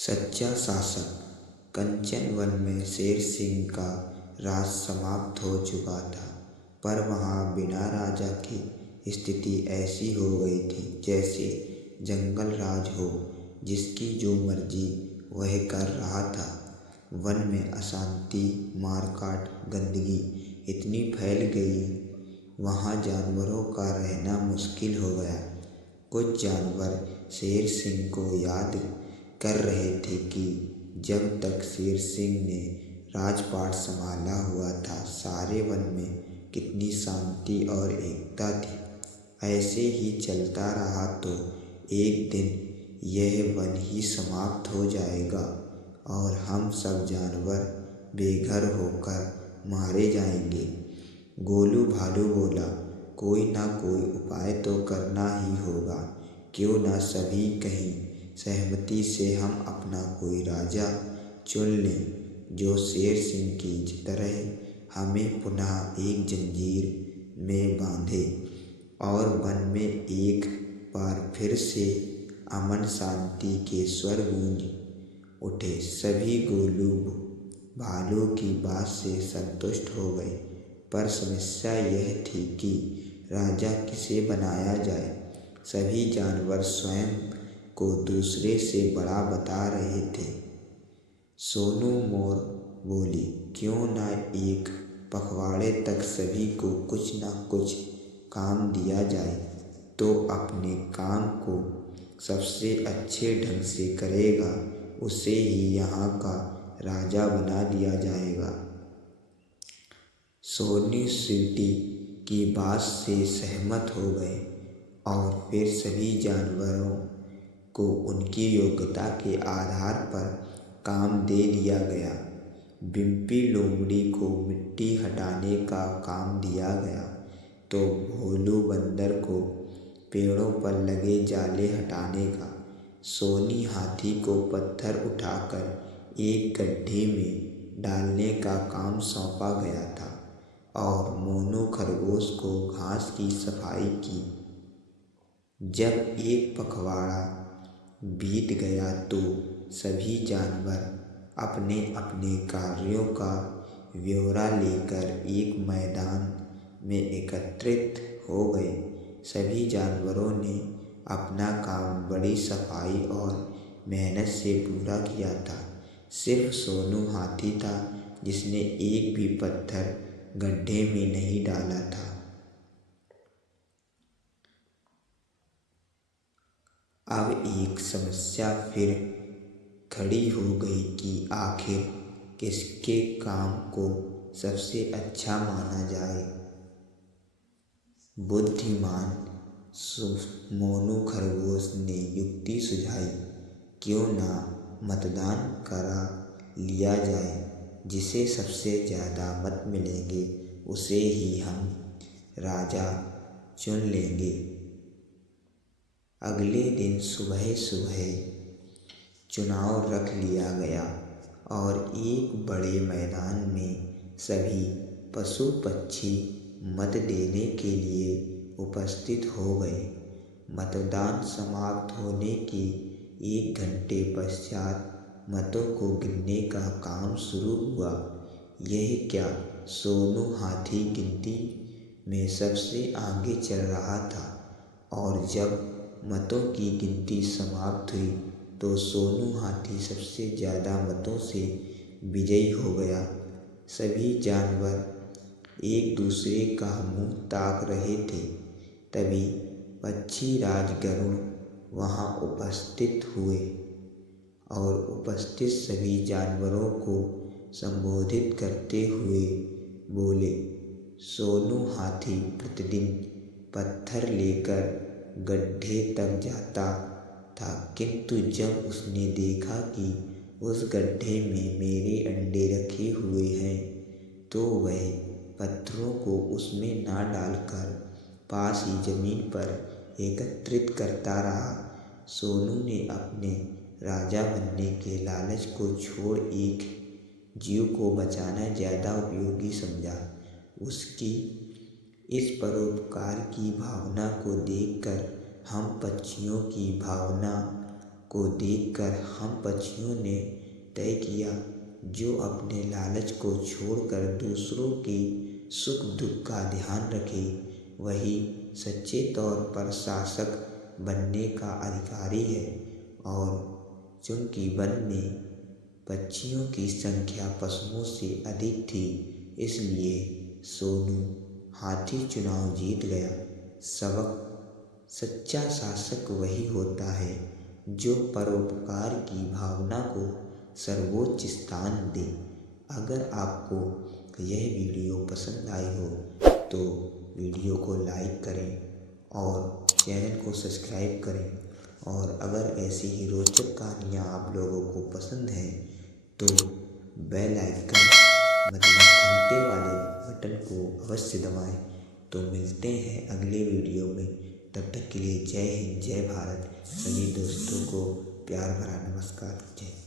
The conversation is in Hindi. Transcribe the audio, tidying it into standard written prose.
सच्चा शासक। कंचन वन में शेर सिंह का राज समाप्त हो चुका था, पर वहाँ बिना राजा की स्थिति ऐसी हो गई थी जैसे जंगल राज हो, जिसकी जो मर्जी वह कर रहा था। वन में अशांति, मारकाट, गंदगी इतनी फैल गई, वहाँ जानवरों का रहना मुश्किल हो गया। कुछ जानवर शेर सिंह को याद कर रहे थे कि जब तक शेर सिंह ने राजपाट संभाला हुआ था, सारे वन में कितनी शांति और एकता थी। ऐसे ही चलता रहा तो एक दिन यह वन ही समाप्त हो जाएगा और हम सब जानवर बेघर होकर मारे जाएंगे। गोलू भालू बोला, कोई ना कोई उपाय तो करना ही होगा। क्यों ना सभी कहीं सहमति से हम अपना कोई राजा चुन लें, जो शेर सिंह की तरह हमें पुनः एक जंजीर में बांधे और वन में एक बार फिर से अमन शांति के स्वर गूंज उठे। सभी गोलू भालू की बात से संतुष्ट हो गए, पर समस्या यह थी कि राजा किसे बनाया जाए। सभी जानवर स्वयं को दूसरे से बड़ा बता रहे थे। सोनू मोर बोली, क्यों ना एक पखवाड़े तक सभी को कुछ ना कुछ काम दिया जाए, तो अपने काम को सबसे अच्छे ढंग से करेगा उसे ही यहाँ का राजा बना दिया जाएगा। सोनी सीटी की बात से सहमत हो गए और फिर सभी जानवरों को उनकी योग्यता के आधार पर काम दे दिया गया। बिम्पी लोमड़ी को मिट्टी हटाने का काम दिया गया, तो भोलू बंदर को पेड़ों पर लगे जाले हटाने का, सोनी हाथी को पत्थर उठाकर एक गड्ढे में डालने का काम सौंपा गया था और मोनू खरगोश को घास की सफाई की। जब एक पखवाड़ा बीत गया तो सभी जानवर अपने अपने कार्यों का ब्यौरा लेकर एक मैदान में एकत्रित हो गए। सभी जानवरों ने अपना काम बड़ी सफाई और मेहनत से पूरा किया था। सिर्फ सोनू हाथी था जिसने एक भी पत्थर गड्ढे में नहीं डाला था। अब एक समस्या फिर खड़ी हो गई कि आखिर किसके काम को सबसे अच्छा माना जाए। बुद्धिमान मोनू खरगोश ने युक्ति सुझाई, क्यों ना मतदान करा लिया जाए, जिसे सबसे ज़्यादा मत मिलेंगे उसे ही हम राजा चुन लेंगे। अगले दिन सुबह सुबह चुनाव रख लिया गया और एक बड़े मैदान में सभी पशु पक्षी मत देने के लिए उपस्थित हो गए। मतदान समाप्त होने के 1 घंटे पश्चात मतों को गिनने का काम शुरू हुआ। यह क्या, सोनू हाथी गिनती में सबसे आगे चल रहा था और जब मतों की गिनती समाप्त हुई तो सोनू हाथी सबसे ज़्यादा मतों से विजयी हो गया। सभी जानवर एक दूसरे का मुंह ताक रहे थे। तभी पक्षी राज गरुड़ वहाँ उपस्थित हुए और उपस्थित सभी जानवरों को संबोधित करते हुए बोले, सोनू हाथी प्रतिदिन पत्थर लेकर गड्ढे तक जाता था, किंतु जब उसने देखा कि उस गड्ढे में मेरे अंडे रखे हुए हैं, तो वह पत्थरों को उसमें ना डालकर पास ही जमीन पर एकत्रित करता रहा। सोनू ने अपने राजा बनने के लालच को छोड़ एक जीव को बचाना ज़्यादा उपयोगी समझा। उसकी इस परोपकार की भावना को देखकर हम पक्षियों की भावना को देखकर हम पक्षियों ने तय किया, जो अपने लालच को छोड़कर दूसरों के सुख दुख का ध्यान रखे, वही सच्चे तौर पर शासक बनने का अधिकारी है। और चूंकि वन में पक्षियों की संख्या पशुओं से अधिक थी, इसलिए सोनू हाथी चुनाव जीत गया। सबक: सच्चा शासक वही होता है जो परोपकार की भावना को सर्वोच्च स्थान दे। अगर आपको यह वीडियो पसंद आई हो तो वीडियो को लाइक करें और चैनल को सब्सक्राइब करें। और अगर ऐसी ही रोचक कहानियाँ आप लोगों को पसंद हैं तो बेल आइकन मतलब घंटे वाले बटन को अवश्य दबाएं। तो मिलते हैं अगले वीडियो में, तब तक के लिए जय हिंद, जय भारत। सभी दोस्तों को प्यार भरा नमस्कार। जय